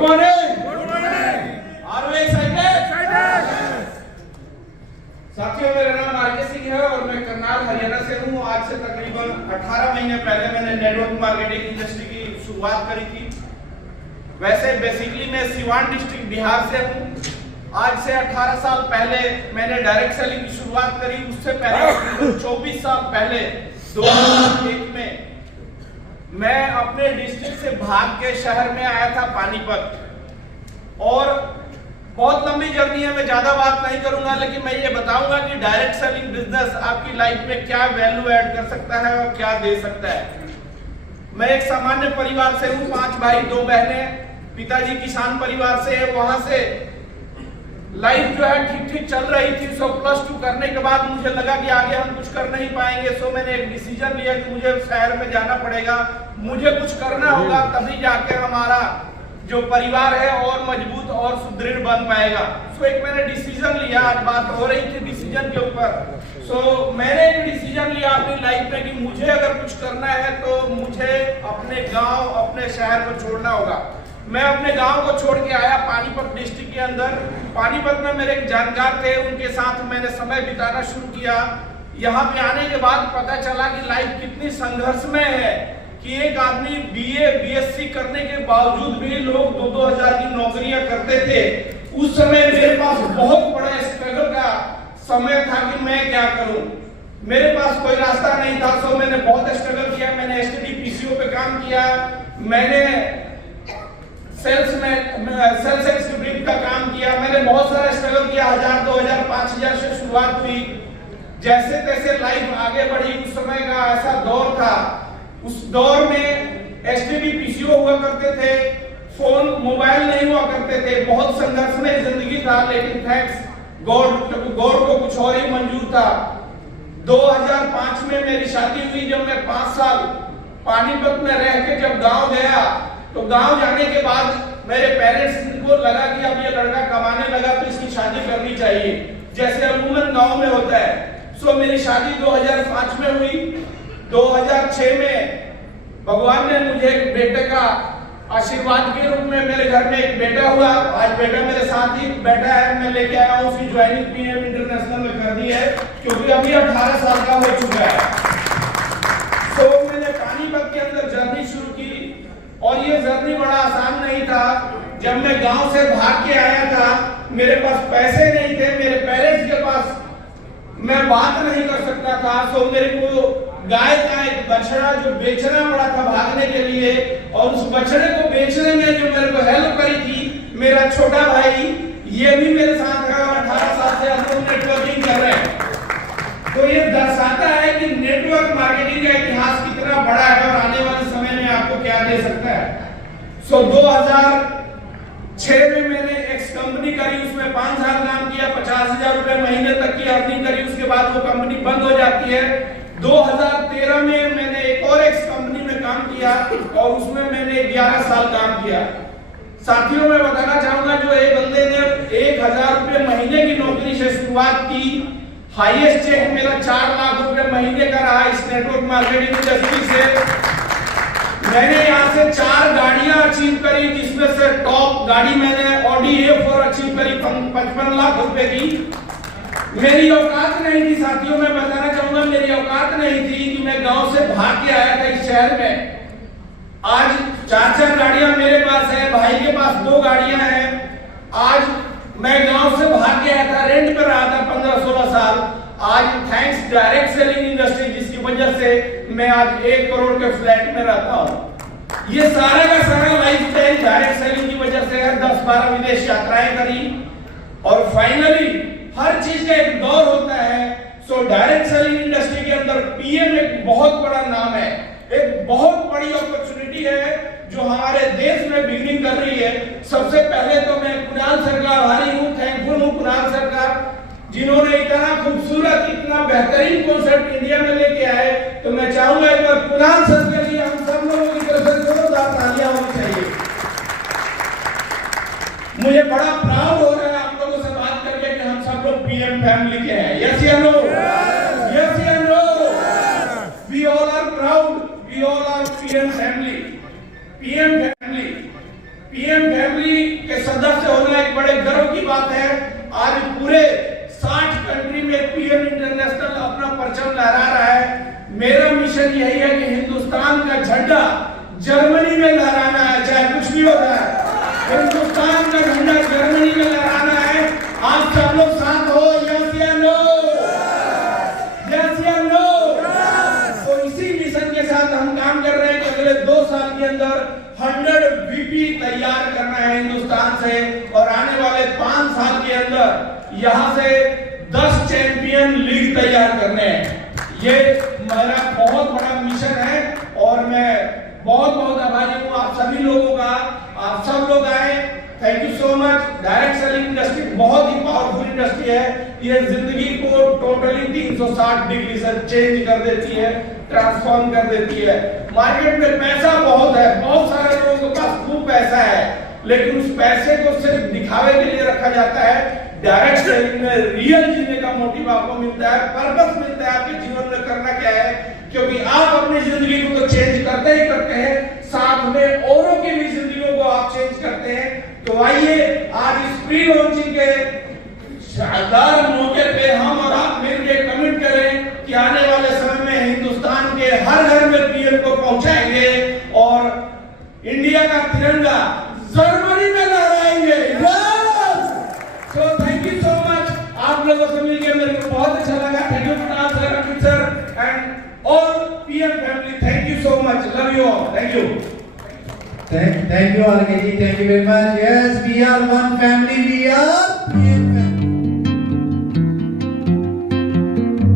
Morning. Are we excited? साथियों, मेरा नाम आरके सिंह है और मैं करनाल हरियाणा से हूँ। आज से तकरीबन 18 महीने पहले मैंने नेटवर्क मार्केटिंग इंडस्ट्री की शुरुआत करी थी। वैसे बेसिकली मैं सिवान डिस्ट्रिक्ट बिहार से हूँ। आज से 18 साल पहले मैंने डायरेक्ट सेलिंग की शुरुआत करी। उससे पहले 24 साल पहले 2001 में मैं अपने डिस्ट्रिक्ट से भाग के शहर में आया था पानीपत। और बहुत लंबी जर्नी है, मैं ज्यादा बात नहीं करूंगा, लेकिन मैं ये बताऊंगा कि डायरेक्ट सेलिंग बिजनेस आपकी लाइफ में क्या वैल्यू ऐड कर सकता है और क्या दे सकता है। मैं एक सामान्य परिवार से हूँ, 5 भाई 2 बहनें। पिताजी किसान परिवार से है। वहां से लाइफ जो है ठीक ठीक चल रही थी। सो +2 करने के बाद मुझे लगा कि आगे हम कुछ कर नहीं पाएंगे। सो मैंने एक डिसीजन लिया कि मुझे शहर में जाना पड़ेगा, मुझे कुछ करना होगा, तभी जाके हमारा जो परिवार है और मजबूत और सुदृढ़ बन पाएगा। सो एक मैंने डिसीजन लिया। आज बात हो रही थी डिसीजन के ऊपर। सो मैंने एक डिसीजन लिया अपनी लाइफ में कि मुझे अगर कुछ करना है तो मुझे अपने गांव, अपने शहर को छोड़ना होगा। मैं अपने गांव को छोड़ के आया पानीपत डिस्ट्रिक्ट के अंदर। पानीपत में मेरे एक जानकार थे, उनके साथ मैंने समय बिताना शुरू किया। यहाँ पे आने के बाद पता चला कि लाइफ कितनी संघर्षमय है कि एक आदमी BA BSc करने के बावजूद भी लोग 2-2 हजार की नौकरियां करते थे। उस समय मेरे पास बहुत बड़ा स्ट्रगल का समय था कि मैं क्या करूं। मेरे पास कोई रास्ता नहीं था। सो मैंने बहुत स्ट्रगल किया। मैंने STD PCO पे काम किया, मैंने सेल्स एक्जीक्यूटिव का काम किया, मैंने बहुत सारा स्ट्रगल किया। 1000, 2000, 5000 से शुरुआत हुई। जैसे तैसे लाइफ आगे बढ़ी। उस समय का ऐसा दौर था, उस दौर में STD PCO हुआ करते थे, फोन मोबाइल नहीं हुआ करते थे। बहुत संघर्षमय जिंदगी था, लेकिन थैंक्स गॉड को कुछ और ही मंजूर था। 2005 में मेरी शादी हुई। जब मैं 5 साल पानीपत में रह के जब गांव गया, तो गांव जाने के बाद मेरे पेरेंट्स को लगा कि अब ये लड़का कमाने लगा तो इसकी शादी करनी चाहिए, जैसे अमूमन गांव में होता है। सो मेरी शादी 2005 में हुई। 2006 में भगवान ने मुझे एक बेटे का आशीर्वाद के रूप में मेरे घर में एक बेटा हुआ। आज बेटा मेरे साथ ही बैठा है। मैं लेके आया हूँ, उसकी ज्वाइनिंग PM इंटरनेशनल में कर दी है, क्योंकि अभी 18 साल का हो चुका है। तो मैंने पानीपत के अंदर जर्नी शुरू की और ये जर्नी बड़ा आसान नहीं था। जब मैं गांव से भाग के आया था, मेरे पास पैसे नहीं थे, मेरे पेरेंट्स के पास मैं बात नहीं कर सकता था। सो मेरे को गाय का एक बछड़ा जो बेचना पड़ा था भागने के लिए, और उस बछड़े को बेचने में जो मेरे को हेल्प करी थी मेरा छोटा भाई, ये भी मेरे साथ है। 18 साल से हम लोग नेटवर्किंग कर रहे हैं। तो ये दर्शाता है कि नेटवर्क मार्केटिंग का इतिहास कितना बड़ा है और आने वाले समय में आपको क्या दे सकता है। सो 2006 में मैंने एक्स कंपनी करी, उसमें 5 साल काम किया, 50,000 रुपए महीने तक की अर्निंग करी। उसके बाद वो कंपनी बंद हो जाती है। 2013 में मैंने एक और एक्स कंपनी में काम किया और उसमें मैंने 11 साल काम किया। साथियों, मैं बताना चाहूंगा, जो एक बंदे ने 1000 रुपए महीने की नौकरी से शुरुआत की, हाईएस्ट चेक मेरा 4 लाख रुपए महीने का रहा इस नेटवर्क मार्केटिंग इंडस्ट्री से। मैंने यहाँ से 4 गाड़ियां अचीव करी, जिसमें से टॉप गाड़ी मैंने Audi A4 अचीव करी 55 लाख रुपए की। मेरी औकात नहीं थी साथियों, मैं बताना चाहूंगा, मेरी औकात नहीं थी कि मैं गांव से भाग के आया था इस शहर में। आज 4 गाड़ियां मेरे पास है, भाई के पास 2 गाड़ियां हैं। आज मैं गांव से भाग के आया था, रेंट पर रहा था 15-16 साल। आज थैंक्स डायरेक्ट सेलिंग इंडस्ट्री, जिसकी वजह से मैं आज 1 करोड़ के फ्लैट में रहता हूँ। ये सारा का सारा लाइफ स्टाइल डायरेक्ट सेलिंग की वजह से है। 10-12 विदेश यात्राएं करी और फाइनली हर चीज का एक दौर होता है। सो डायरेक्ट सेलिंग इंडस्ट्री के अंदर PM एक बहुत बड़ा नाम है, एक बहुत बड़ी अपॉर्चुनिटी है जो हमारे देश में बिगिनिंग कर रही है। सबसे पहले तो मैं कुणाल सर का आभारी हूँ, थैंकफुल हूँ कुणाल सर का, जिन्होंने इतना खूबसूरत, इतना बेहतरीन कॉन्सेप्ट इंडिया में लेके आए। तो मैं चाहूंगा एक बार कुणाल सर के लिए हम सब लोगों की तरफ से जोरदार तालियां होनी चाहिए। मुझे बड़ा प्राउड हो रहा है आप लोगों से बात करके कि हम सब लोग PM फैमिली के हैं। यस या नो? यस या no? We all are proud, we all are PM family. PM family mission यही है कि हिंदुस्तान का झंडा जर्मनी में लहराना है, चाहे कुछ भी हो जाए। हिंदुस्तान का झंडा जर्मनी में लहराना है। आप सब लोग साथ हो, यस या नो? यस या नो? तो इसी मिशन के साथ हम काम कर रहे हैं कि अगले 2 साल के अंदर 100 वीपी तैयार करना है हिंदुस्तान से, और आने वाले 5 साल के अंदर यहां से 10 चैंपियन लीग तैयार करने हैं। ये मेरा बहुत बड़ा मिशन है और मैं बहुत बहुत आभारी हूँ आप सभी लोगों का। आप सब लोग आए, thank you so much. Direct selling industry बहुत ही पावरफुल इंडस्ट्री है। ये जिंदगी को टोटली 360 डिग्री से चेंज कर देती है, ट्रांसफॉर्म कर देती है। मार्केट में पैसा बहुत है, बहुत सारे लोगों के पास खूब पैसा है, लेकिन उस पैसे को सिर्फ दिखावे के लिए रखा जाता है। डायरेक्ट सेलिंग में रियल जीने का मोटिव आपको मिलता है, पर्पस मिलता है आपके जीवन में करना क्या है, क्योंकि आप अपनी जिंदगी को तो चेंज करते ही करते हैं, साथ में औरों की भी जिंदगियों को आप चेंज करते हैं। तो आइए आज इस प्री लॉन्चिंग के शानदार मौके पे हम और आप मिलकर कमिट करें कि आने वाले समय में हिंदुस्तान के हर घर में पीएम को पहुंचाएंगे और इंडिया का तिरंगा जर्मनी में लहराएंगे। So thank you so much. आप लोगों से मिलकर मेरे को बहुत अच्छा लगा। Thank you Kunal sir and all PM family. Thank you so much. Love you all. Thank you. Thank you RK ji. Thank you very much. Yes, we are one family. We are